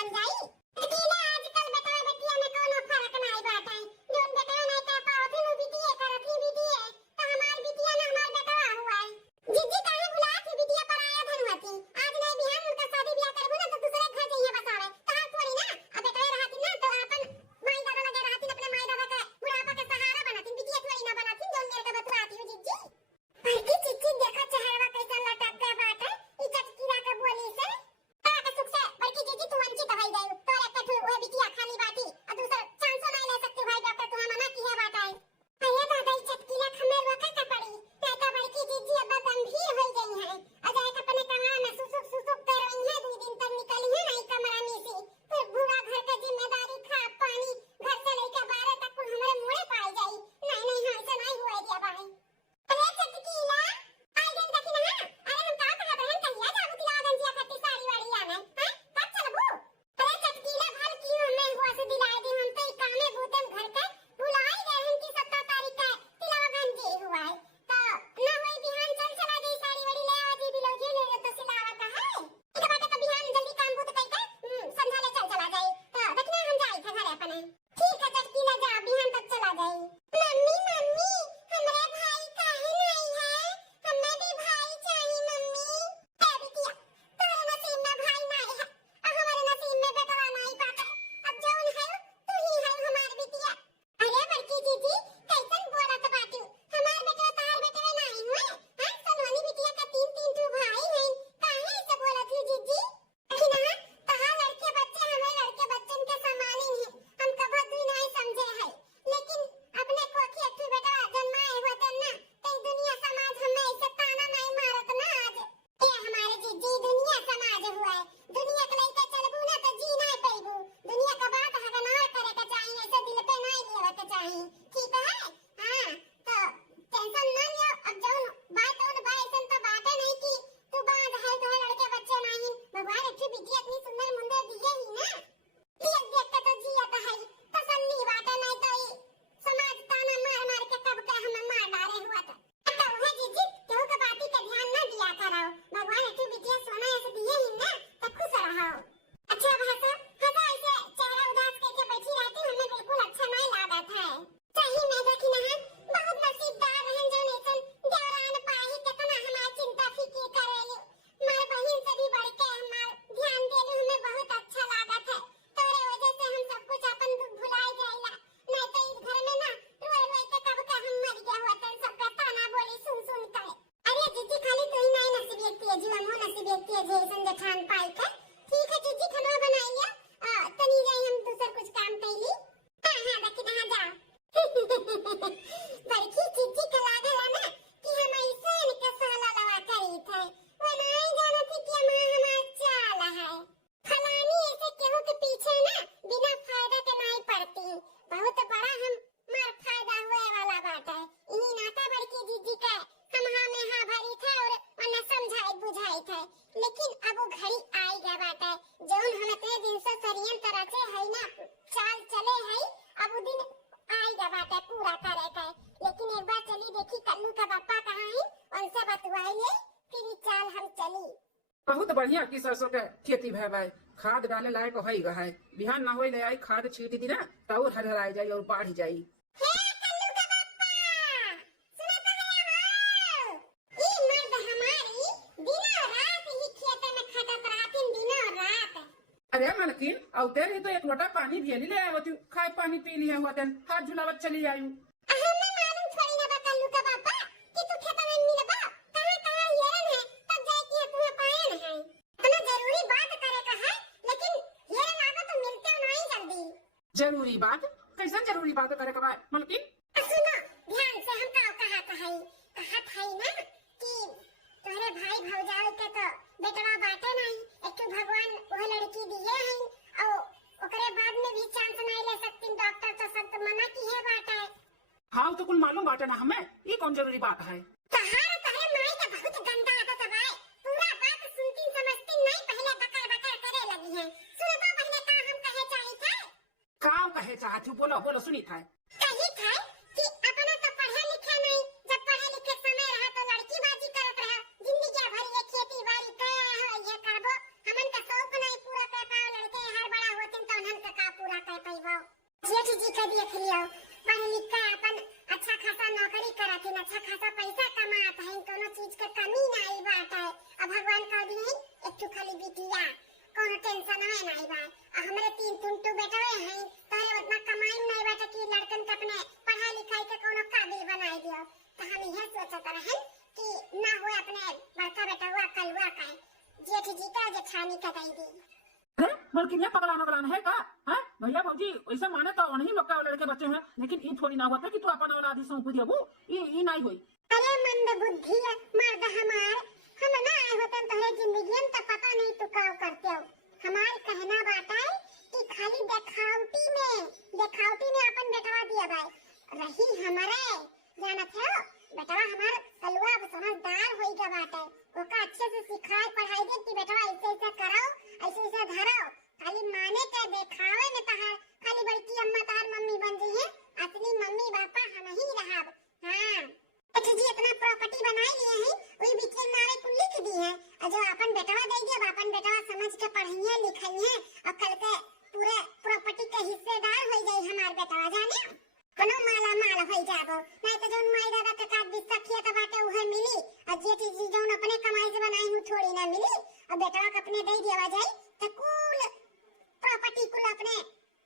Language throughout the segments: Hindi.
बन जाई। अकेला आजकल बेटवा बेटिया में कोनो फर्क नहीं बाटे। जोन बेटवा नहीं कह पावत नु बिटिया करत ही बिटिया तो हमार बिटिया ना हमार बेटवा हुआ है। जीजी काहे बुलात ही बिटिया पर आया धनवती। आज नहीं बिहान उनका शादी ब्याह करबो ना तो दूसरे घर जइया बसावे। तहां थोड़ी ना अब बेटवा रहती ना तो अपन माई दादा लगे रहती अपने माई दादा का बुढ़ापा का सहारा बनती। बिटिया थोड़ी ना बनती जोन मेरे का बतवाती हूं जीजी। बड़की चिच्ची देखो चेहरा कैसा लटक गया बाटे। ई चटकीरा के बोली से तारा के सुख से बड़की जीजी तू वंचित होई गई। तोरे पेट वो बिटिया खाली बाटी और दूसरा चांसो नहीं ले सकती भाई डॉक्टर तुम्हें मना की है बाटा है। अरे दादा ई चटकीरा खमेर वका का पड़ी। नहीं तो बड़की जीजी अब गंभीर हो गई है। अजय का अपने कमरा में सुसुक कर रही है। 2 दिन तक निकली है नहीं कमरा में से। फिर पूरा घर का जिम्मेदारी खा पानी घर से लेकर 12 तक हमारे मुंह पाई जाई। नहीं ऐसा नहीं हुआ दिया भाई। अरे चटकीला आई दिन देखी ना। अरे हम का कहा बहन कहिया जाबू तिला गंजिया खट्टी साड़ी वाड़ी आने हैं कब चलबू। अरे चटकीला भल क्यों हमें हुआ से दिलाई दे। हम तो ई कामे भूतम घर के भुलाई गए हैं कि 17 तारीख का तिला गंजी हुआ है तो ना होई बिहान चला दे साड़ी वाड़ी ले आ दी दिलो जे ले तो सिलावा का है। इक बाटे का बिहान जल्दी काम भूत कई के संध्या ले चला जाए तो देखना हम जाई थे घरे अपने। ठीक है चटकीला जा बिहान तक चला जाई। मम्मी हमरे भाई काहे नहीं है। हमें भी भाई चाहिए मम्मी। ए बिटिया तेरे नसीब में भाई नहीं है और हमारे नसीब में बेटवा नहीं पाता। अब जौन है तू ही है हमार बिटिया। अरे बड़की जीजी कैसन बोलत बाटू। हमार बेटवा तार बेटवे नहीं हुए हैं। सोनवानी बिटिया का 3 ठो भाई हैं। काहे ऐसे बोलत हूं जीजी। अखिना तहां लड़के बच्चे हमें लड़के बच्चन के समान ही हैं। हम कबो दुई नहीं समझे हैं लेकिन अपने कोखी अठू बेटा जन्माए होते ना तो दुनिया समाज हमें ऐसे ताना नहीं मारत ना आज। ये हमारे जीजी दुनिया समाज हुआ है। दुनिया के लेके चलबू ना तो जी नहीं पैबू। दुनिया का बात हगनार करे के चाहिए ऐसे दिल पे नहीं लेवे के चाहिए। ठीक है हां तो टेंशन ना लियो। अब जौन बात और बाइसन तो बात नहीं की तू बांध है तो लड़के बच्चे नहीं। भगवान अठू बिटिया इतनी सुंदर मुंदर दिए ही ना देख के तो जिया तो है तसल्ली बात नहीं तो ये समाज ताना मार के कब के हमें मार डाले हुआ था। तो है जीजी केहू के बाती का ध्यान ना दिया करो। भगवान अठू बिटिया सोना ऐसे दिए ही ना तो खुश रहो। अच्छा भाषा हजा ऐसे चेहरा उदास करके बैठी रहती हमें बिल्कुल अच्छा नहीं लागत है। सही में देखी ना बहुत नसीबदार रहन जो नेसन देवरान पाही कितना हमारी चिंता फिक्र करेली। मार बहन से भी बढ़ के हमार ध्यान देलू हमें बहुत अच्छा लागत है। तोरे वजह से हम सब कुछ अपन दुख भुलाई जाइला। नहीं तो इस घर में ना रोए के कब का हम मर गया होतन सबका ताना बोली सुन के। अरे जीजी खाली तू ही नहीं नसीब व्यक्ति है जीवन हो नसीब व्यक्ति है जैसन जठान पाई के। ठीक है जीजी खाना बनाई लिया तनी जाई हम दूसर कुछ काम कैली। हां देखी ना जा बड़की जीजी के लागला ना कि हम ऐसे के साला लवा करी थे। वो नहीं जानती कि मां हमार चाल है। फलानी ऐसे केहू के पीछे ना बिना फायदा के नहीं पड़ती। बहुत बड़ा हम मार फायदा हुए वाला बात है। इन्हीं नाता बड़की जीजी का हम में हां भरी थे और उन्हें समझाई बुझाई थे। लेकिन अब वो घड़ी आई गया बात है जौन हम इतने दिन से सरियन तरह से है ना चाल चले है। अब वो दिन आई गया बात है पूरा करे के। लेकिन एक बार चली देखी कल्लू का पापा कहाँ है उनसे बतवाइए फिर चाल हम चली। बहुत बढ़िया की सरसों के खेती भय खाद डाले लायक होई गए। बिहान ना होई ले आई खाद छीट दी ना तो और हरहराई जाई और बढ़ जाई। हे कल्लू का पापा सुना तो है हो। ई मर्द हमारी दिनों रात ही खेत में खटत रहती दिनों रात। अरे मलकिन औते रही तो एक लोटा पानी भी ले आयो तू खाए पानी पी लिया हुआ तन हाथ झुलावत चली आयु। हमें मालूम थोड़ी ना बा कल्लू का पापा कि तू खेत में मिलबा कहां हेरन है तब जाए कि तुम्हें पायन है। इतना जरूरी बात करे का है लेकिन हेरन आगो तो मिलते नहीं जल्दी। जरूरी बात कैसा जरूरी बात करे के बा मलकिन। सुनो ध्यान से हम का कहत है ना कि तोरे भाई भौजाई के तो बेटवा बाटे नहीं। एक तो भगवान वो लड़की दिए हैं और ओकरे बाद में भी चांस नहीं ले सकती। डॉक्टर तो सब मना की है बाटे। हाँ तो कुल मालूम बाटे ना हमें ये कौन जरूरी बात है। तहार तहरे माई का बहुत गंदा आदत है। पूरा बात सुनती समझती नहीं पहले बकर करे लगी है। सुनो तो पहले का हम कहे चाही थे। का कहे चाहती बोलो सुनी था। कही था कि अपना तो पढ़े लिखे नहीं। जब पढ़े लिखे समय रहा तो लड़की बाजी करत रहा। जिंदगी भर ये खेती बाड़ी कर ये करबो हमन का शौक नहीं पूरा कर पाओ लड़के हर जेठ जी का देख लियो, पढ़ लिख के अपन अच्छा खासा नौकरी करत है, अच्छा खासा पैसा कमात है, कोनो चीज के कमी नहीं बात है। अब भगवान कह दी है एक ठो खाली बिटिया, कोनो टेंशन है नहीं बा। हमरे तीन टू बेटा हैं, तारे उतना कमाई नहीं बात कि लड़कन के अपने पढ़ाई लिखाई के कोनो काबिल बनाई दियो। तो हम यह सोचत रहे कि ना हो अपने बड़का बेटा हुआ कलुआ का जेठ जी का जेठानी का दई दी। अरे मलकिन पगलाना बलाना है का? है भैया भौजी ऐसा माने तो उन्हीं लोग का लड़के बच्चे हैं, लेकिन ये थोड़ी ना होता कि तू अपन औलादी सौंप दियो, ये नहीं होई। अरे मंद बुद्धि मर्द हमार, हम ना आए होते तोहरे जिंदगी में तो पता नहीं तू का करते हो। हमार कहना बात है कि खाली देखावटी में अपन बेटवा दिया भाई रही हमारे जानत है बेटवा हमार कलुआ समझदार होई का बात है, ओका अच्छे से सिखाए पढ़ाई दे कि बेटवा ऐसे ऐसे करो ऐसे धरो। खाली माने के देखावे में तहार खाली बड़की अम्मा तार मम्मी बन गई है, असली मम्मी पापा हम ही रहब। हां अच्छा जी इतना प्रॉपर्टी बनाई लिए हैं, वही बीच में नारे कुल लिख दी है, और जो अपन बेटवा दे दिया अपन बेटवा समझ के पढ़ाइए लिखाइए और कल के पूरे प्रॉपर्टी के हिस्सेदार हो जाए हमार बेटवा जाने कोनो माला माल हो जाबो। नहीं तो जोन माई दादा के काट बिस्सा किया तो बाटे उहे मिली, और जेठी जी जोन अपने कमाई से बनाई हूं थोड़ी ना मिली, और बेटवा के अपने दे दिया जाए तो कुल प्रॉपर्टी कुल अपने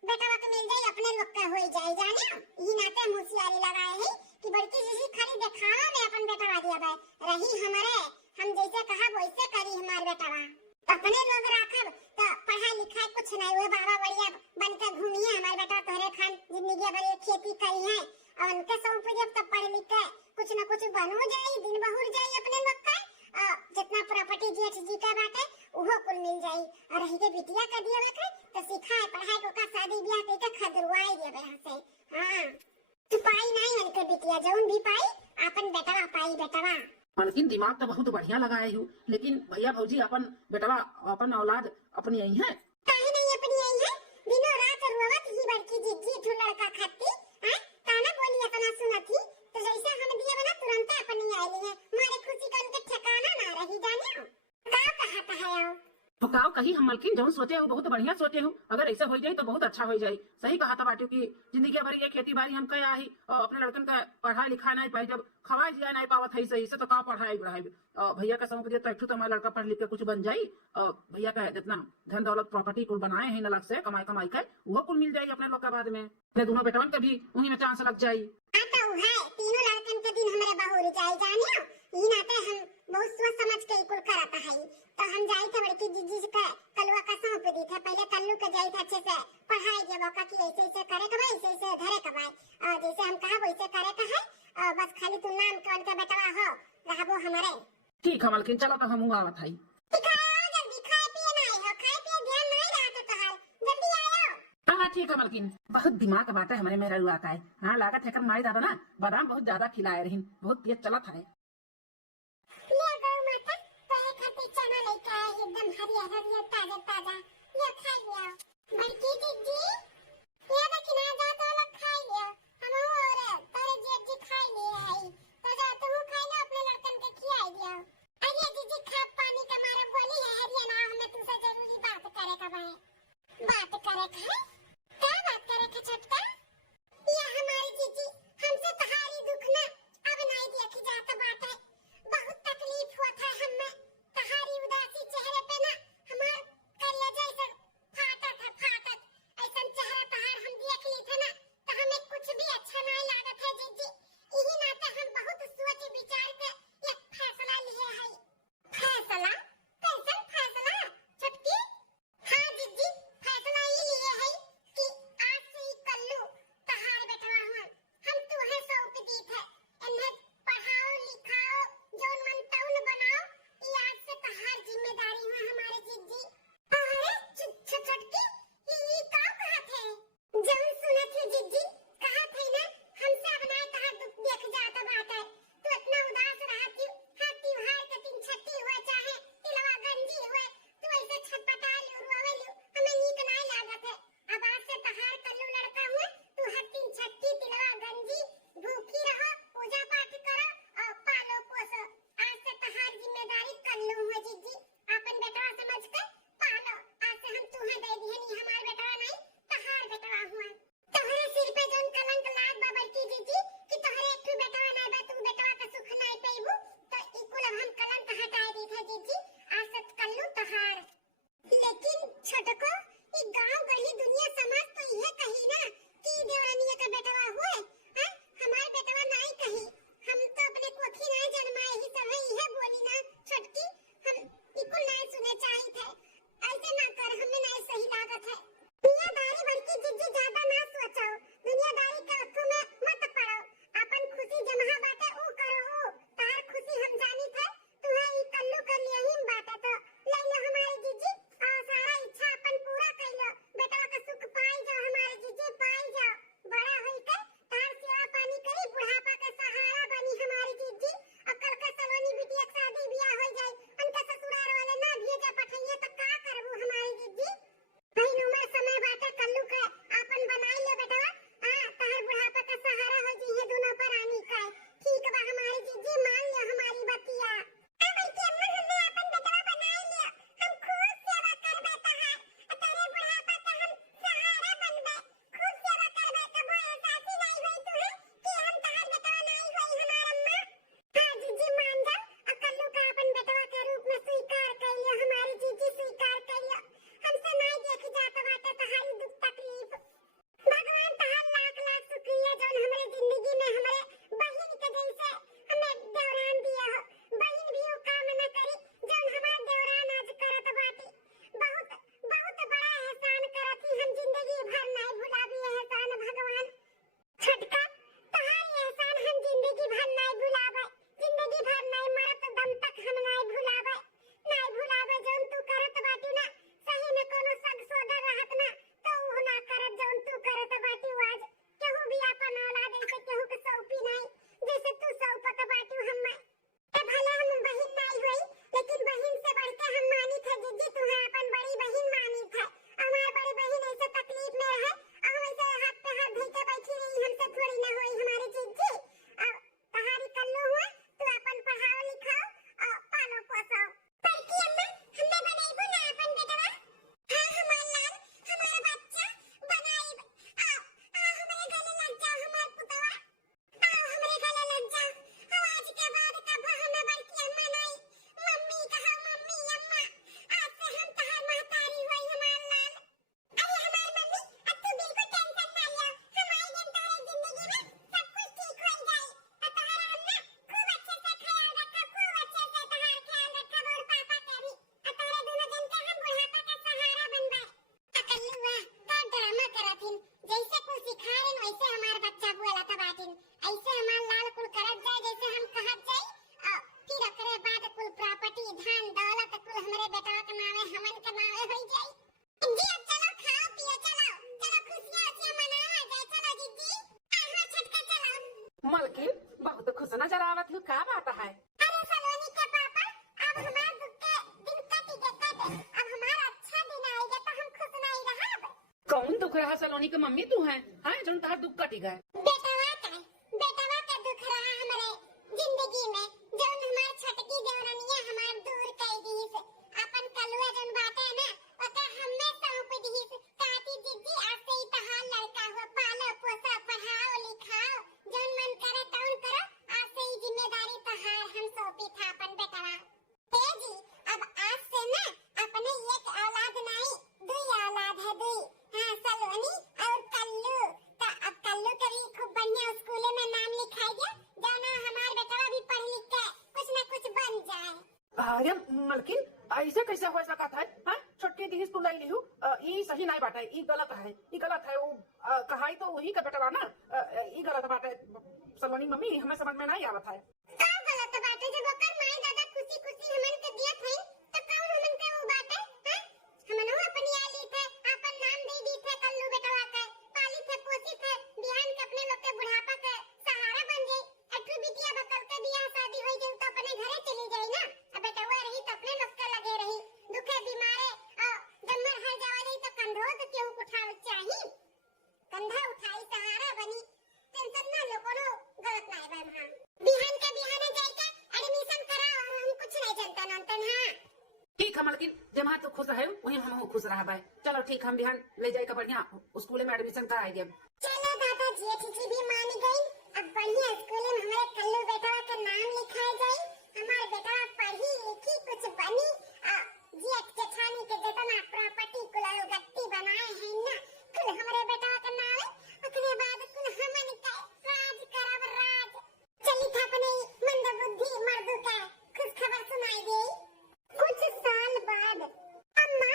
बेटवा के मिल जाए, अपने लोग का हो जाए जाने। ई नाते होशियारी लगाए है कि बड़की जी खाली दिखावा में अपन बेटवा दिया भाई रही हमारे, हम जैसे कहा वैसे करी हमार बेटवा, अपने लोग राखब तो पढ़ाई लिखाई कुछ नहीं हुए, बाबा बढ़िया बनकर घूमिए हमारे बेटा तोहरे खान जिंदगी भर खेती करी है और उनके सौंप जब तब पढ़ लिख के कुछ न कुछ बनो जाए दिन बहुर जाए अपने लोग का, जितना प्रॉपर्टी जेठ जी का बाटे उहो कुल मिल जाई। और रही के बिटिया का दिया बाटे तो सिखाए पढ़ाई को का शादी ब्याह करके खदरवाई देबे हसे। हां तू पाई नहीं उनके बिटिया जौन भी पाई अपन बेटवा पाई बेटवा। लेकिन दिमाग तो बहुत बढ़िया लगाए हूँ, लेकिन भैया भौजी अपन बेटवा अपन औलाद अपनी यही है काहे नहीं अपनी यही है, दिनों रात रोवत ही बड़की जिज्जी ठू लड़का खाती हां ताना बोली अपना सुनती तो जैसे हम दिए बना तुरंत अपनी आईली है, मारे खुशी का उनके ठिकाना ना रही जाने का कहता है। ठुकाव कही हम मलकिन जौन सोचे हूँ बहुत बढ़िया सोचे हूँ, अगर ऐसा हो जाए तो बहुत अच्छा हो जाए। सही कहा था बाटी की जिंदगी भर ये खेती बाड़ी हम कह आई और अपने लड़कन का पढ़ाई लिखाई नहीं पाई, जब खवाई जिया नहीं पावत है सही से तो का पढ़ाई बढ़ाई। भैया का समझ दिया तो हमारा लड़का पढ़ लिख के कुछ बन जाये, भैया का जितना धन दौलत प्रॉपर्टी कुल बनाए हैं अलग से कमाई कमाई के वो कुल मिल जाये अपने लोग का बाद में, दोनों बेटवन के भी उन्हीं में चांस लग जाये। तीनों लड़कन के दिन हमारे बहुर जाए जाने ई नाते हम बहुत सोच समझ के कुल करता है। तो हम जाई थे बड़की जीजी का कलुआ का सौंप दी था, पहले कल्लू के जाई था अच्छे से पढ़ाई के मौका की ऐसे ऐसे करे के भाई ऐसे ऐसे धरे के भाई, और जैसे हम कहा वैसे करे के है, और बस खाली तू नाम कौन के बेटवा हो रहबो हमारे। ठीक है मलकिन चलो तो हम आवत है। जल्दी खाए पिए नहीं हो, खाए पिए ध्यान नहीं रहता तो हाल जल्दी आओ। हाँ ठीक है मलकिन, बहुत दिमाग का बात है हमारे मेरा रुआ का है। हाँ लागत है कर माई दादा ना बादाम बहुत ज्यादा खिलाए रही, बहुत तेज चलत है। एकदम हरियर हरियर ताजा ताजा ये खाई लियो बड़की दीदी, ये देखना जा तो लोग खाई लियो, हम और तोरे जेठ जी खाई लिए है तो जा तू खाई लो अपने लड़कन के खिलाई दियो। अरे दीदी खा पानी का मारा बोली है हरियर ना हमें तुझसे जरूरी बात करे का भाई, बात करे का क्या बात करे का छोटका, ये हमारी जीजी हमसे तहारी दुख ना अब नहीं देखी जाता बात है, बहुत तकलीफ हुआ था हमें तहारी उदासी चेहरे पे ना हमार करिया जैसे फाटत ऐसा चेहरा तहार हम देख ली थे ना तो हमें कुछ भी अच्छा नहीं लागत है जीजी, यही नाते हम बहुत सोच विचार के एक फैसला लिए है। फैसला कैसा फैसला छोटकी? हाँ जीजी फैसला ये लिए है मलकिन बहुत खुश नजर आवत हूँ, क्या बात है? अरे सलोनी के पापा, अब हमार दुख के दिन कटी के कटे, अब हमारा अच्छा दिन आएगा तो हम खुश नहीं रहब। कौन दुख रहा सलोनी के मम्मी तू है? हाँ जो तार दुख कटी गए। बेटवा का दुख रहा हमारे जिंदगी में, जौन हमार छटकी देवरनिया हमार दूर कर दीस, अपन कलुआ जौन बाटे ना ओके हमें सौंप दीस, काती जिद्दी आज से ही तहार लड़का हो, पालो पोसो पढ़ाओ लिखाओ, जौन मन करे तौन करो, आज से ही जिम्मेदारी तहार हम सौंपी था अपन बेटवा। हे जी, अब आज से ना अपने एक औलाद नहीं, दुई औलाद है, दुई। हाँ सलोनी और कल्लू, तो अब कल्लू के भी खूब बढ़िया स्कूल में नाम लिखाई दिया, जाना हमार बेटवा भी पढ़ लिख के कुछ न कुछ बन जाए। अरे मलकिन ऐसे कैसे हो सकता है? हाँ छोटकी दी स्कूल लाई लिहू, ये सही नहीं बात है, ये गलत है, ये गलत है। वो कहाई तो वही का बेटा ना, ये गलत बात है सलोनी मम्मी, हमें समझ में नहीं आवत है। का गलत बात है? जब ओकर माई दादा खुशी खुशी हमन के दिया थे तो कौन हमन के वो बात है? हां हमनो अपनी आली थे, अपन नाम दे दी थे कल्लू बेटवा के, पाली थे पोसी थे, बिहान के अपने लोग के बुढ़ापा के सहारा बन जाई। अठू बिटिया बकल के बियाह शादी होई जाई तो अपने घरे चली जाई ना, अब बेटवा रही तो अपने लोग के लगे रही, दुखे बीमारे और जब मर हर जावली तो कंधो तो केहू उठावे चाहिए, कंधा उठाई सहारा बनी, टेंशन ना लो, कोनो गलत नहीं बा। हां बिहान के बिहाने जाई के एडमिशन कराओ, और हम कुछ नहीं जानता नंतन। हां ठीक है मलकिन, जहाँ तू खुश है वहीं हम खुश रहा भाई। चलो ठीक, हम बिहान ले जाए का बढ़िया स्कूल में एडमिशन कराई देब। चलो दादा जेठी भी मान गई, अब बढ़िया स्कूल में हमारे कल्लू बेटवा का नाम लिखाया जाए, हमारे बेटवा पढ़ी लिखी कुछ बनी, जेठ जेठानी के जितना प्रॉपर्टी कुल गट्टी बनाए हैं ना, कुल हमारे बेटवा का नाम है, उसके बाद कुल हमन का राज करब राज। चली था अपने मंद बुद्धि मर्दू का खुश खबर सुनाई दे। कुछ साल बाद अम्मा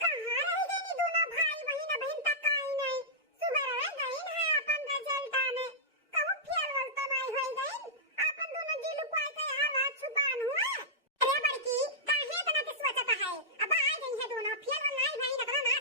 कहाँ रह गई दोनों भाई बहन, बहन तक आई नहीं, सुबह रह गई है अपन रिजल्ट आने, कहूं फेल तो नहीं हो गई, अपन दोनों जी लुकाई के हाल छुपान हुआ। अरे बड़की काहे इतना के सोचता है, अब आ गई है दोनों, फेल नहीं भाई नकला ना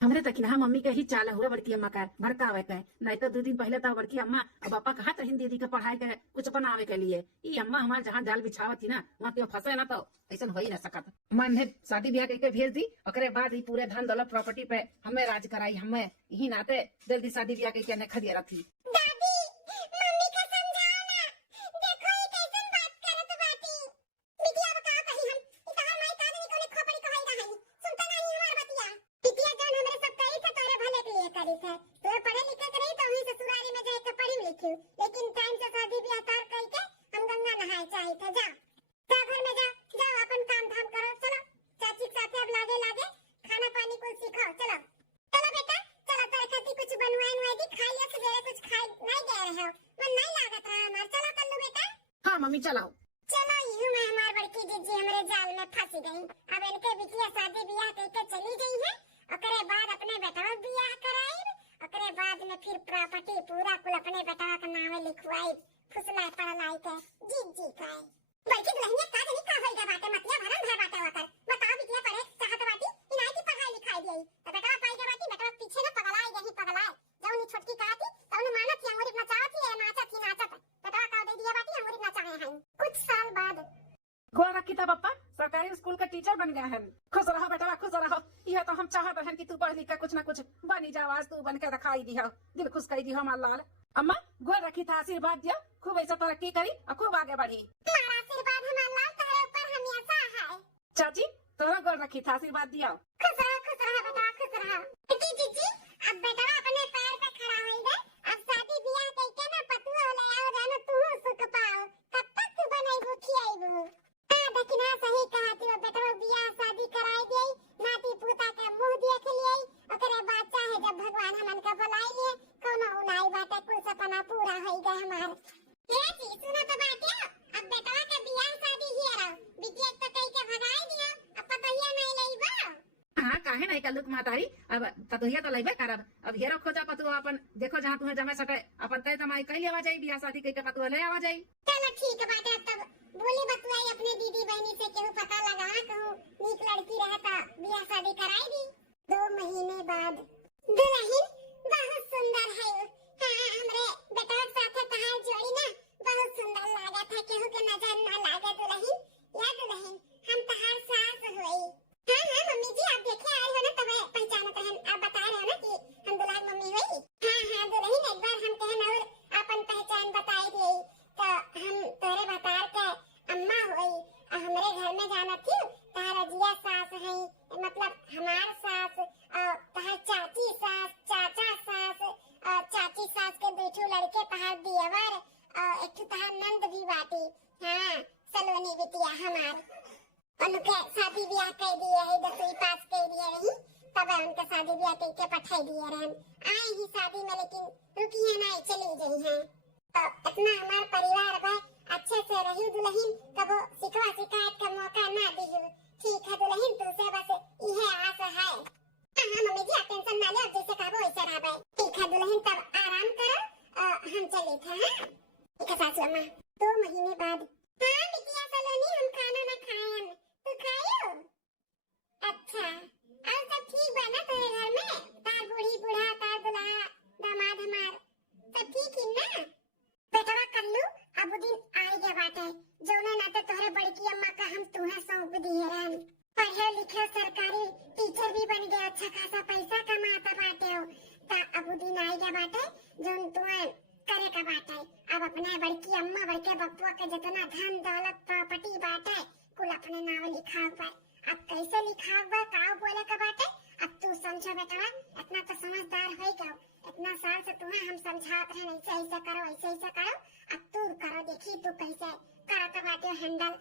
हमरे तक ना मम्मी के ही चाल हुए बड़की अम्मा का भड़कावे के, नहीं तो 2 दिन पहले तो बड़की अम्मा और पापा कहा तहिन दीदी के पढ़ाई के कुछ बनावे के लिए ई अम्मा हमारे जहाँ जाल बिछावत थी ना वहाँ क्यों फंसे ना तो ऐसा हो ही ना सकत। मन है शादी ब्याह करके भेज दी, ओकरे बाद ही पूरे धन दौलत प्रॉपर्टी पे हमें राज कराई, हमें यही नाते जल्दी शादी ब्याह करके ने खदिया रखी। दादी मम्मी को समझाओ ना, देखो ये कैसन बात करत बाटी। बिटिया बताओ कहीं हम तोहर माई का नहीं कोने खोपड़ी कहई रही, सुनता नहीं हमार बतिया। बिटिया जान हमरे सब कही था तोरे भले के लिए करी है, तोरे पढ़े लिखे के रही तो ही ससुरारी में जाके पढ़ी लिखी, लेकिन टाइम से शादी ब्याह कर करके हम गंगा नहाए चाहे थे। जा घर में जाओ, जाओ अपन काम धाम करो, चलो चाची के साथ अब लागे लागे खाना पानी को सिखाओ। चलो चलो बेटा चलो, तोरे खाती कुछ बनवाए नवाए दी, खाई या सवेरे कुछ खाई नहीं गए रहे हो, मन नहीं लागत रहा हमार। चलो कल्लू बेटा। हाँ मम्मी चलाओ। चलो यूं मैं हमार बड़की जीजी हमरे जाल में फंस गई। अब इनके बिटिया शादी ब्याह करके चली गई है, ओकरे बाद अपने बेटवा ब्याह कराई, ओकरे बाद में फिर प्रॉपर्टी पूरा कुल अपने बेटवा के नामे लिखवाई, फुसला पड़लाई के जीजी का। बड़की दुल्हनिया का नहीं का होइगा बाटे, मतिया भरम भर बाटे वकर। बताओ बिटिया पढ़े चाहत बाटी इनाई की पढ़ाई लिखाई देई तो बेटवा पाई के बाटी, बेटवा पीछे ना पगलाई गई पगलाई जौनी छोटकी काती तौन मानत थी अंगूरी नचावत थी नाचत थी नाचत, बेटवा का दे दिया बाटी अंगूरी नचाए हैं। कुछ साल बाद गोल रखी था पप्पा सरकारी स्कूल का टीचर बन गया है। खुश रहो बेटा खुश रहो, यह तो हम चाहत हैं कि तू पढ़ लिख कुछ न कुछ बनी जा, आज तू बन के दिखाई दी हो, दिल खुश कर दी हो हमार लाल। अम्मा गोल रखी था, आशीर्वाद दिया, खूब ऐसा तरक्की करी और खूब आगे बढ़ी। तुम्हारा आशीर्वाद हमार लाल तोहरे ऊपर हमेशा है। चाची तोरा गोल रखी था, आशीर्वाद दिया। खुश रहो बेटा खुश रहो। जीजी अब बेटा अपने पैर पे खड़ा हो गए, अब शादी ब्याह करके ना पतुआ ले आओ जानो तू सुख पाओ, कब तक तू बनाई खियाई। देखना सही कहा थी बेटा, ब्याह शादी कराई दे, नाती पोता के मुंह देख लिए, ओकरे बाद चाहे जब भगवान हमन का बुलाई लिए कोनो उनाई बाटे कुल सपना पूरा हो गए हमार। ए जी सुनो तो बाटे, अब बेटा का ब्याह शादी ही रहो, बिटिया तो कह के भगाई दिया, अब पतोहिया नहीं लईबा। हाँ काहे नहीं कल्लू मातारी, अब पतोहिया तो लेबे करब, अब हेरो खोजा पतुआ अपन देखो जहाँ तुम्हें जमे सके अपन तय तमाई कई लेवा जाई, ब्याह शादी कई के पतुआ ले आवा जाई। चलो ठीक बाटे, तब बोली बतुआई अपने दीदी बहनी से केहू पता लगा कहूँ नीक लड़की रहता ब्याह शादी कराई दी। 2 महीने बाद दुल्हन बहुत सुंदर है। हाँ हमरे बेटा साथे तहार जोड़ी ना बहुत सुंदर लागा था, केहू के नजर ना लागे। दुल्हन या दुल्हन हम तहार सास होई। हाँ मम्मी जी आप देखे आए हो ना तब पहचानत रहन, आप बता रहे हो ना कि हम दुल्हन मम्मी हुई। हाँ दुल्हन एक बार हम कहन और अपन पहचान बताई दी तो हम तोरे बतार के अम्मा होई, हमरे घर में जाना थी तहार अजिया सास है, मतलब हमार सास और तहार चाची सास चाचा सास और चाची सास के बेटू लड़के तहार दियवर और एक तहार नंद भी बाटी। हाँ सलोनी बिटिया हमार, उनके शादी ब्याह कर दिए है, 10वीं पास कर दिए रही तब उनके शादी ब्याह करके पठाई दिए रहन। आए ही शादी में लेकिन रुकी है ना चली गई हैं, तो इतना हमार परिवार बा अच्छे से रही। दुल्हन कबो शिकवा शिकायत का मौका ना दियो, ठीक है दुल्हन तुझसे बस यह आस है। हाँ मम्मी जी आप टेंशन ना ले, जैसे कहो वैसे रहबे। ठीक है दुल्हन तब आराम करो, हम चले थे। हाँ ठीक है सासू अम्मा। 2 महीने बाद हाँ बिटिया सलोनी हम खाना ना खाए, तू खायो? अच्छा और सब ठीक बा ना तेरे घर में, तार बूढ़ी बूढ़ा तार दुल्हा दामाद हमार सब ठीक ही ना? बेटा कल्लू अब दिन आई गया बाटे, जौने नाते तोहरे बड़की अम्मा का हम तुम्हें सौंप दिए रहन। पढ़े लिखे सरकारी टीचर भी बन गए, अच्छा खासा पैसा कमाता बाटे हो, ता अब दिन आई गया बाटे जौन तुम्हें करे का बाटे। अब अपने बड़की अम्मा बड़के बप्पुआ के जितना धन दौलत प्रॉपर्टी बाटे कुल अपने नाम लिखाव बा। अब कैसे लिखाव बा काव बोले का बाटे, अब तू समझो बेटा, इतना तो समझदार हो गयो, इतना साल से तुम्हें हम समझाते रहे ऐसे ऐसे करो ऐसे ऐसे करो, अब तू करो देखी तू कैसे करत बाटे हैंडल।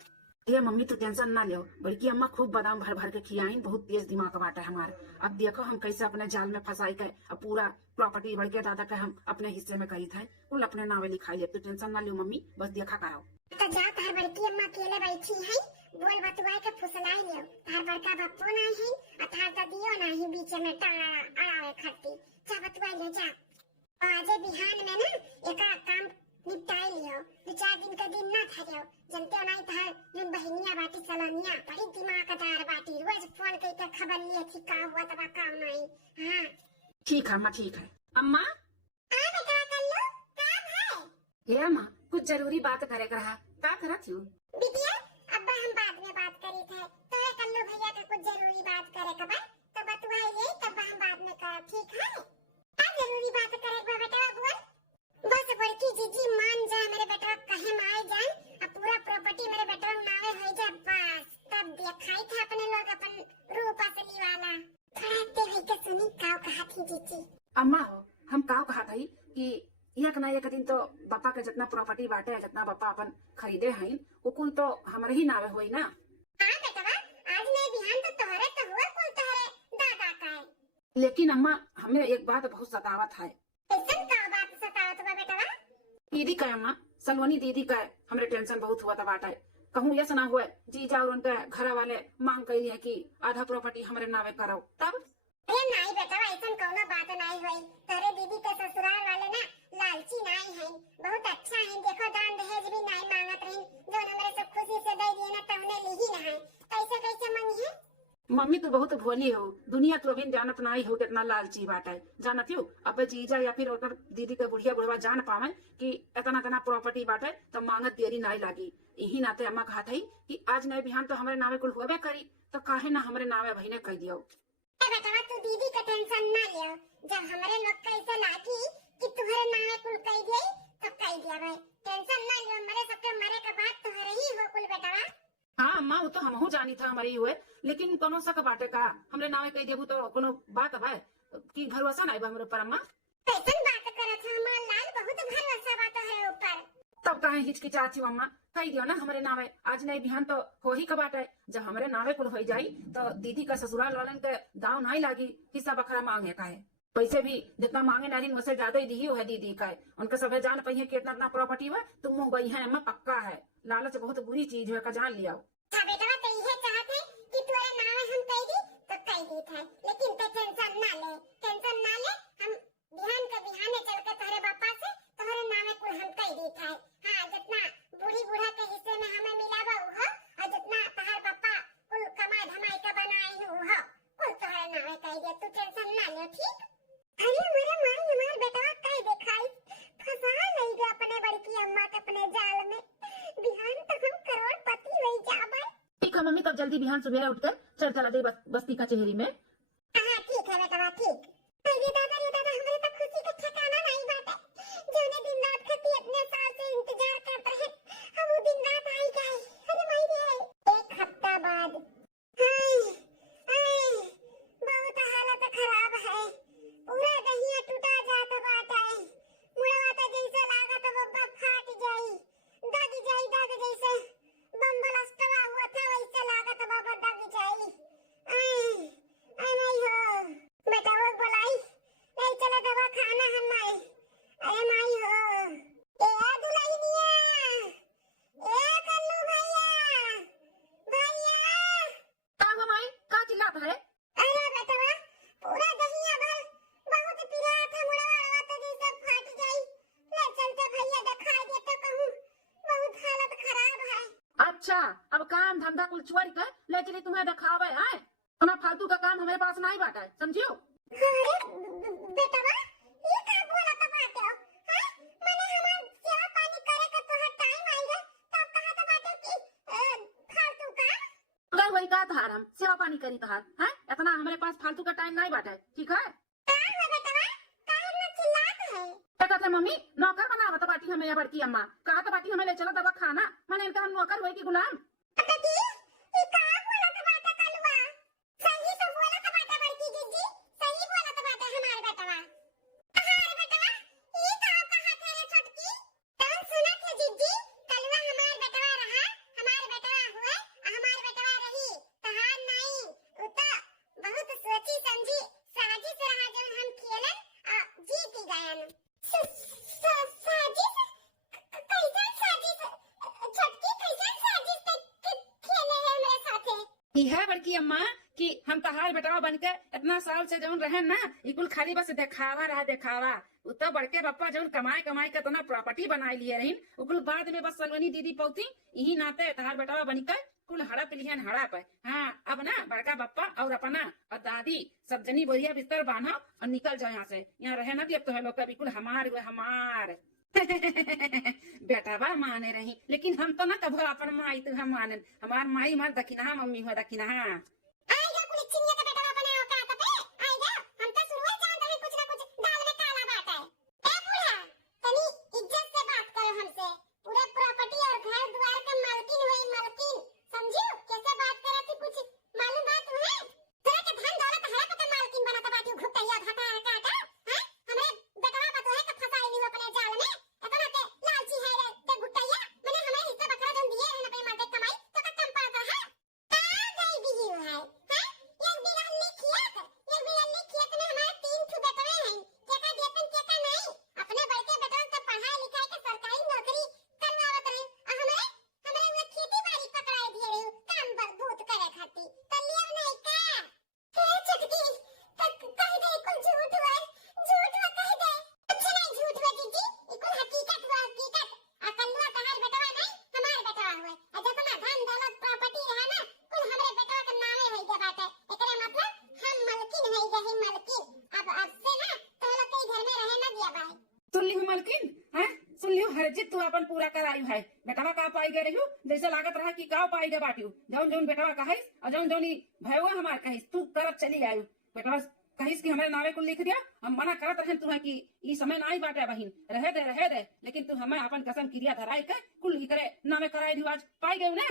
ये मम्मी तू टेंशन ना लियो, बड़की अम्मा खूब बादाम भर भर के खियाइन, बहुत तेज दिमाग बाटे हमारे। अब देखो हम कैसे अपने जाल में फंसाई के अब पूरा प्रॉपर्टी बड़के दादा के हम अपने हिस्से में करी था, कुल अपने नावे लिखाई ले, तू टेंशन ना लियो मम्मी, बस देखा करो। तो जा तार बड़की अम्मा अकेले बैठी है, बोल बतुआई के फुसलाई लियो, तार बड़का बापू नहीं है और तार दादियो नहीं बीच में टाड़ा अड़ावे खट्टी, जा बतुआई ले जा। आज बिहान में ना एका काम निपटाई लियो, 2-4 दिन का दिन ना था जनते नहीं था जिन बहनिया बाटी सलोनिया बड़ी दिमागदार बाटी, रोज फोन करके खबर लिए थी का हुआ तब काम नहीं। हाँ ठीक है अम्मा, ठीक है। अम्मा बेटा कल्लू काम है? हे अम्मा, कुछ जरूरी बात करे रहा, का करत हूँ? बिटिया अब्बा हम बाद में बात करी थे, तो ये कल्लू भैया का कुछ जरूरी बात करे के बा, तो बतुआ ये तब हम बाद में कर, ठीक है? क्या जरूरी बात करे बा बेटा बोल? बस बड़की जीजी मान जा मेरे बेटा कहे में आ जाए, अब पूरा प्रॉपर्टी मेरे बेटा नावे हो जाए, बस तब दिखाई था अपने लोग अपन रूप असली वाला। थोड़ा ते भाई के सुनी काव कहा थी जीजी। अम्मा हो, हम का कहा था कि एक ना एक दिन तो बापा के जितना प्रॉपर्टी बाटे, जितना बापा अपन खरीदे हैं, वो कुल तो हमारे ही नावे होई ना। हाँ बेटा आज नहीं बिहान तो तोहरे तो हुआ, कुल तोहरे दादा का है। लेकिन अम्मा हमें एक बात बहुत सतावत है। ऐसन का बात सतावत बा बेटा? दीदी का अम्मा, सलवनी दीदी का हमरे टेंशन बहुत हुआ था बाटे। कहूँ ये सुना हुआ जीजा और उनके घर वाले मांग कही है कि आधा प्रॉपर्टी हमारे नावे कराओ, तब अरे नहीं बेटा ऐसन कोनो बात नहीं हुई, तेरे दीदी के ससुराल वाले ना लालची नहीं है, बहुत अच्छा है, देखो दान दहेज भी नहीं मांगत रही, जो हमरे सब खुशी से दे दिए ना तवने ली ही ना है, कैसे कैसे मांगी है? मम्मी तो बहुत भोली हो, दुनिया तो अभी जानत नहीं हो कितना लालची बाटे। जानत हो अब जीजा या फिर ओकर दीदी के बुढ़िया बुढ़वा जान पावे कि इतना इतना प्रॉपर्टी बाटे तो मांगत देरी नहीं लागी। यही नाते अम्मा कहा था कि आज नहीं बिहान तो हमारे नावे कुल हुए करी, तो काहे ना हमारे नावे बहिने कह दियो। बेटा तू दीदी का टेंशन ना लियो, जब हमारे लोग कैसे लागी कि तुम्हारे नावे कुल कह दिए तो कह दिया भाई, टेंशन ना लियो, मरे सबके मरे के बाद तुम्हारे ही हो कुल बेटा। हाँ अम्मा वो तो हमहू जानी था हमारी हुए, लेकिन कोनो सा बाटे का हमरे नावे कह देबू तो कोनो बात है कि भरोसा नहीं बा हमरे पर अम्मा। कैसन बात करत है हमार लाल, बहुत भरोसा बात है ऊपर। तब काहे हिचकिचाती हो अम्मा, कह दियो ना हमारे नावे, आज नहीं बिहान तो हो ही का बाटे। जब हमारे नावे कुल हो जाई तो दीदी का ससुराल वालन के दाव नहीं लागी, हिस्सा बखरा मांगे का है। पैसे भी जितना मांगे नारी उससे ज्यादा ही दी है दीदी का, उनके सब जान पाई है कि इतना इतना प्रॉपर्टी हुआ तुम मुँह गई है अम्मा, पक्का है। लालच बहुत बुरी चीज है का जान लिया। अच्छा बेटा तो ये चाहते कि तुम्हारे नावे हम कह दी तो कह दी था, लेकिन ते टेंशन ना ले, टेंशन ना ले, हम बिहान के बिहाने चल के तुम्हारे पापा से तुम्हारे नावे कुल हम कह दी था। हाँ जितना बूढ़ी बूढ़ा के हिस्से में हमें मिलावा वो, और जितना तुम्हारे पापा कुल कमाई धमाई का बनाए हो वो कुल तुम्हारे नावे कह दिया, तू टेंशन ना ले, ठीक? अरे मेरे माई हमार बेटा कह दिखाई फंसा नहीं गया अपने बड़की अम्मा के अपने जाल में, बिहान तक हम करोड़पति हो जाबे। ठीक है मम्मी, तब जल्दी बिहान सुबह उठ के चल चला दे बस्ती का चेहरी में। हाँ ठीक है बेटा ठीक। ये दादा हमारे तक खुशी का ठिकाना नहीं बाटे, जोने दिन रात खाती अपने साल से इंतजार करते हैं, हम वो दिन रात आई गए। अरे माई रे एक हफ्ता बाद, हाय हाय बहुत हालत खराब है, पूरा दहिया टूटा जाता बाटे, मुड़वा तो जैसे लागत बब्बा फाट जाई, दाग जैसे बम ब्लास्टवा हुआ था वैसे लागत बाबा दाग जाई। आई माई हो बेटा वो बोलाई नहीं चला दवा खाना हम माई। अरे माई हो ए दुलाइनिया, ए कल्लू भैया का हुआ माई, का चिल्लाता है? अरे बेटा पूरा दहिया भर बहुत पीला था, मुड़वा तो जैसे फाट जाई, ले चलते भैया दिखाई दे तो कहूं बहुत हालत खराब है। अच्छा अब काम धंधा कुल छोड़ के ले चली तुम्हें दिखावे है, अपना फालतू का काम हमारे पास नहीं बाटा है, समझियो? अरे बेटा ये का बोला तो बात है, हैं माने हमार सेवा पानी करे का तोहर टाइम आई गए तब कहा तो बात है कि फालतू का। अगर वही का तहार हम सेवा पानी करी तहार है, इतना हमारे पास फालतू का टाइम नहीं बाटा है, ठीक है? का है बेटा काहे ना चिल्लात है? क्या कहते मम्मी, नौकर बना बता बाटी हमें या बड़की अम्मा, कहा तो बाटी हमें ले चलो दवा खाना, माने इनका हम नौकर हुए की गुलाम? बेटी ये का बोला तो बात है कलवा, सही तो बोला तो बात है बड़की जीजी, सही बोला तो बात है हमारे बेटवा। हमारे बेटवा ये का कहा थे रे छोटकी, कौन सुना थे जीजी, कलवा हमारे बेटवा रहा, हमारे बेटवा हुए, हमारे बेटवा रही, तहार नहीं, उता बहुत सोची समझी साजिश रहा जो हम खेलन जीत गयन। साजिश कैसन साजिश छोटकी, कैसन साजिश खेले है मेरे साथे? ये है बड़की अम्मा कि हम तहार बेटवा बन के इतना साल से जौन रहे ना, इकुल खाली बस दिखावा रहा दिखावा। उतना बड़के पप्पा जौन कमाए के इतना प्रॉपर्टी बनाए लिए रही, उकुल बाद में बस सलवनी दीदी पौती, यही नाते तहार बेटवा बन के कुल हड़प लिहन हड़प है। हाँ अब ना बड़का बप्पा और अपना और दादी सब जनी बोरिया बिस्तर बांधो और निकल जाओ यहाँ से। यहाँ रहे ना दिए तो है लोग का बिल्कुल हमार हुए हमार। बेटावा माने रही लेकिन हम तो ना कभो अपन माई तू हम माने। हमार माई हमार दखिना मम्मी हो दखिना। आएगा कुल चिनिया का बेटा अपना औकात पे आएगा। हम तो शुरू जानते हैं कुछ ना कुछ दाल में काला बात है। ए बूढ़ा तनी इज्जत से बात करो हमसे। पूरे प्रॉपर्टी और घर द्वार का मालकिन हुई मालकिन समझो कैसे बात करे थी कुछ मालूम बात तुम्हें। तेरे के धन दौलत हरा पे तो मालकिन बना तो बाटी घुटैया घटा काटा हैं। हमरे बेटवा पतो है कि फसाई ली अपने जाल में। इतना के लालची है रे ते घुटैया मैंने हमें हिस्सा बकरा जन दिए है अपने मर्दे कमाई तो का कम पड़ता है। आ गई भी है हैं। एक बिरहनी खियत में हमारे 3 ठो बेटवे हैं। केका देतन केका नहीं। अपने बड़के बेटवन तो पढ़ाई लिखाई के सरकारी नौकरी करवावत रहे। हमरे हमरे खेती बाड़ी पकड़ाए दिए रहे काम बरबूत करे खाती तो लिया नहीं का। हे चटकी तक कह दे कुल झूठ हुआ कह दे। कुछ नहीं झूठ हुआ जीजी ई कुल हकीकत हुआ हकीकत। अकलुआ तहार बेटवा नहीं हमार बेटवा हुए। और जितना धन दौलत प्रॉपर्टी रहा ना कुल हमरे बेटवा के नामे होई दे बाटे। एकरे मतलब हम मलकिन होई गई मलकिन। अब से ना तो लोग के घर में रहे ना दिया भाई। सुन ली मलकिन है सुन लियो हर जित तू अपन पूरा करायु है। बेटवा का पाई गए रही जैसे लागत रहा कि का पाई गए बाटियो। जौन जौन बेटवा कहिस और जौन जौन भैया हमार कहिस तू करत चली आयु। बेटवा कहिस कि हमारे नावे कुल लिख दिया। हम मना करत रहन तू कि ई समय ना ही बाटे बहिन रहे दे लेकिन तू हमें अपन कसम क्रिया धराई के कुल ही करे नामे कराई दी। आज पाई गए ना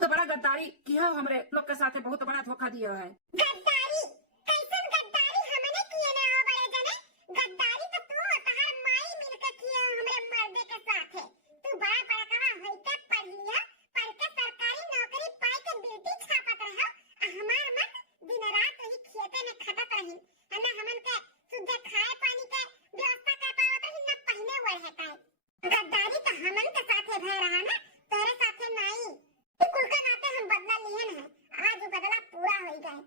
तो बड़ा गद्दारी किया हमरे लोग के साथ बहुत बड़ा धोखा दिया है। गद्दारी कैसन गद्दारी हमने किए ना हो बड़े जने। गद्दारी तो तू और तहार माई मिलके किए हो हमरे मर्दे के साथ है। तू बड़ा बड़का होई के पढ़ लिया पढ़ के सरकारी नौकरी पाई के बेटी छापत रहो। हमार मन दिन रात वही खेते में खटत रही है ना। हमन के शुद्ध खाए पानी के व्यवस्था कर पावत रही ना पहने हुए है काहे। गद्दारी तो हमन के साथे भय रहा ना तेरे साथे नहीं। कुल का नाते हम बदला लिए है। आज वो बदला पूरा हो गए।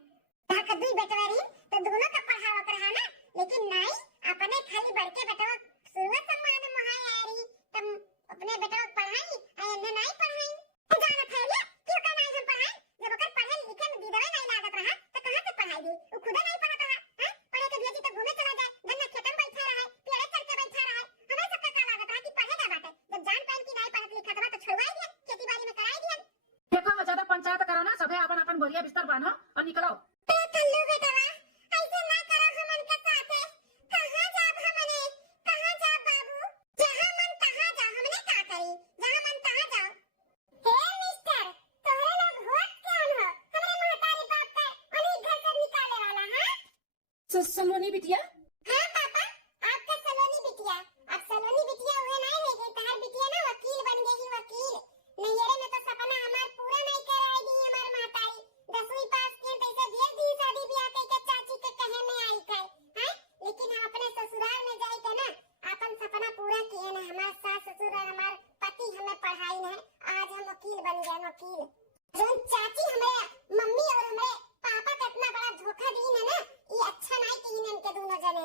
ताकि दुई बेटवा रही तो दोनों का पढ़ावत रहा ना लेकिन नहीं अपने खाली बड़के बेटवा शुरुआत सम्मान महाय आ रही तुम अपने बेटवा पढ़ाई अन्य नहीं पढ़ाई। तू जानत है ये क्यों का नहीं हम पढ़ाई। जब अगर पढ़े लिखे में दीदवे नहीं लागत रहा तो कहां से पढ़ाई वो खुद नहीं पढ़त रहा है। पढ़े के भेजी तो घूमे चला जाए गन्ना खेतन बैठा रहा पेड़े चढ़ के बैठा रहा हमें सबका का लागत रहा कि पढ़ेगा बाटे। जब जान पान की नहीं पढ़त लिखत बा तो छुड़वाई दिया खेती बाड़ी में कराई दिया। देखो ज्यादा पंचायत करो ना सबे अपन अपन बोरिया बिस्तर बांधो और निकलो। कल्लू बेटवा ऐसे ना करो हमन के साथे। कहां जाब हमने कहां जाब बाबू। जहां मन तहां जा हमने का करी जहां मन तहां जाओ। हे मिस्टर तोहरे लोग होत कौन हो हमरे महतारी बाप का उन्हीं घर से निकाले वाला है। सलोनी बिटिया हां पापा आपका सलोनी बिटिया। अब सलोनी बिटिया हुए नहीं है कि तहार बिटिया ना वकील बन गई वकील। नैयरे में तो सपना हमार पूरा नहीं कराई दी हमार महतारी। 10वीं पास किए तैसे भेज दी शादी ब्याह कई के चाची के कहे में आई कई हैं। लेकिन हम अपने ससुराल में जाई के ना अपन सपना पूरा किए ना। हमार सास ससुर और हमार पति हमें पढ़ाई ना आज हम वकील बन गए वकील। जोन चाची हमें मम्मी और हमें पापा का इतना बड़ा धोखा दी ना ये अच्छा नहीं कि इनके दोनों जने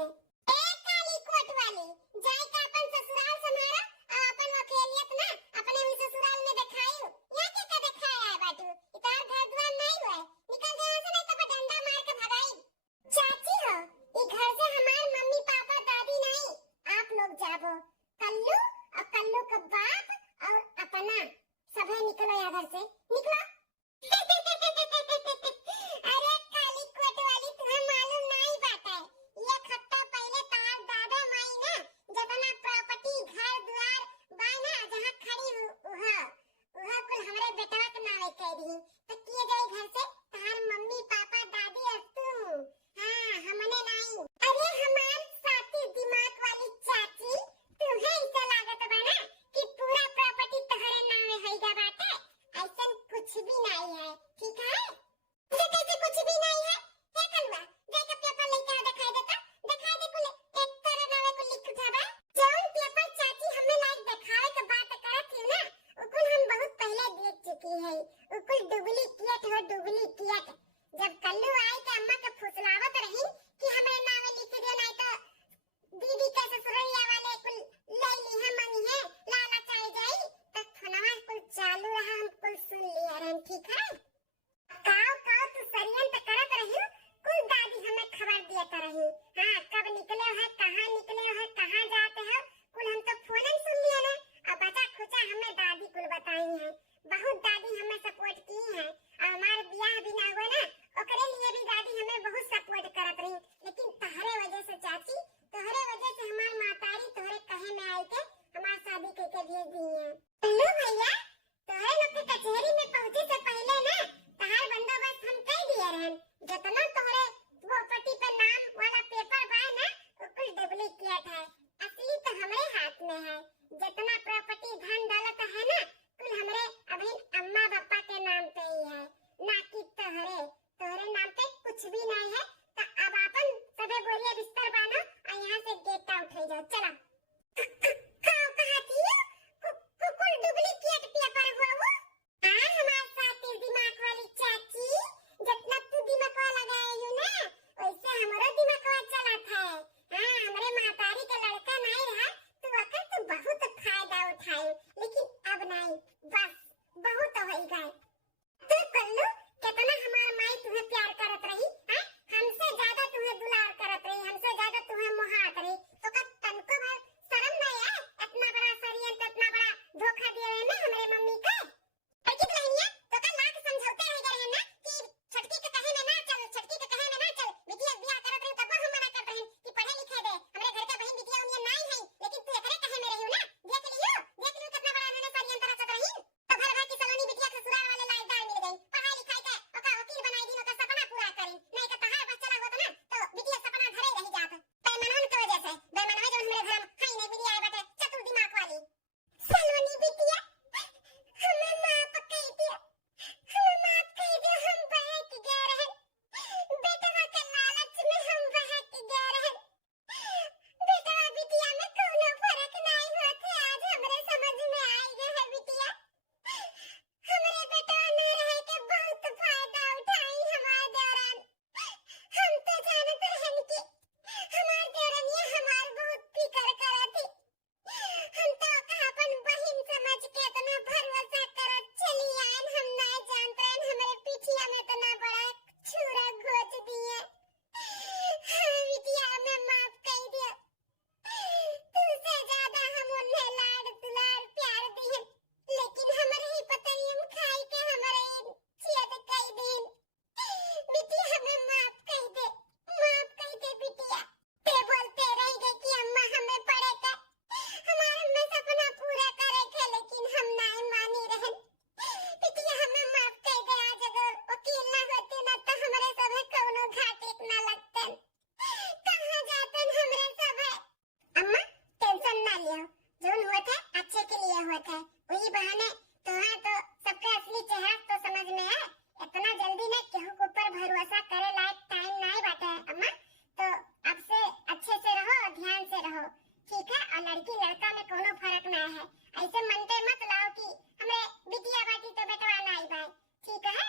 लड़की लड़का में कोनो फर्क ना है। ऐसे मनते मत लाओ कि हमरे बिटिया बाटी तो बेटवा नहीं भाई, ठीक है?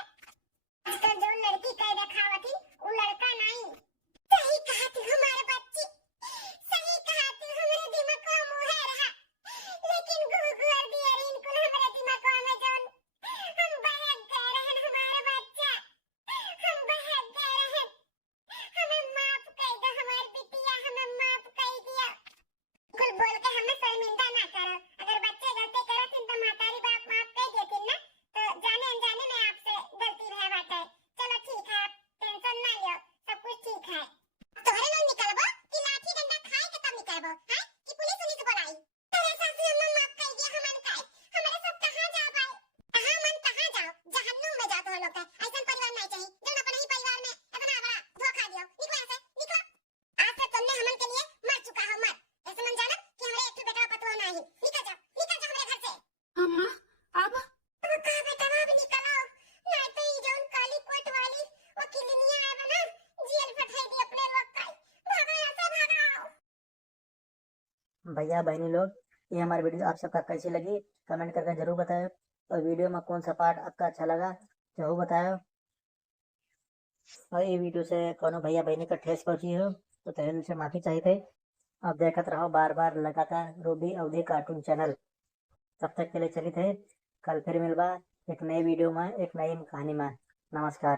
आजकल जो लड़की कह दिखावती वो लड़का नहीं। सही कहा तू हमारे बच्ची, सही कहा तू, हमरे दिमाग को मुहे रहा, लेकिन गूगल दिया इनको हमरे दिमाग को में जोन हम बहक गए रहन हमारे बच्चा, हम बहक गए रहन। हमें माफ कर दो हमारी बिटिया, हमें माफ कर दिया। कुल बोल के हमें शर्मिंदा ना करो। अगर बच्चे गलती करत तो मातारी बाप माफ कर देती ना, तो जाने अनजाने में आपसे गलती रह बाटे। चलो ठीक है, आप टेंशन ना लियो, सब कुछ ठीक है। तोहरे लोग निकलबो कि लाठी डंडा खाए के तब निकलबो, हैं? कि पुलिस उलिस बुलाई? तेरे सासू अम्मा माफ कर दिया हमन का। हमारे सब कहां जाओ भाई? कहां मन कहां जाओ? जहन्नुम में जाओ तो लोग का। ऐसा परिवार नहीं चाहिए जो अपने ही परिवार में इतना बड़ा धोखा दियो। निकलो ऐसे, निकलो। आज से तुमने हमन के लिए मर चुका हो, मर। ऐसे मन जाना कि हमारे एक बेटा पतवा नहीं। निकल जाओ हमारे घर से। अम्मा अब अब कहा बेटा अब निकल आओ, नहीं तो ये जोन काली कोट वाली वकीलिनिया है ना, जेल फटाई दी अपने लोग का। भागो यहाँ से, भागो। भैया बहनी लोग, ये हमारी वीडियो आप सबका कैसी लगी कमेंट करके जरूर बताएं, और वीडियो में कौन सा पार्ट आपका अच्छा लगा जरूर बताएं। और ये वीडियो से कोनो भैया बहनी का ठेस पहुंची हो तो तहे दिल से माफी चाहिए। अब देखते रहो बार बार लगातार रूबी अवधि कार्टून चैनल। तब तक के लिए चलिए थे, कल फिर मिलबा एक नई वीडियो में एक नई कहानी में। नमस्कार।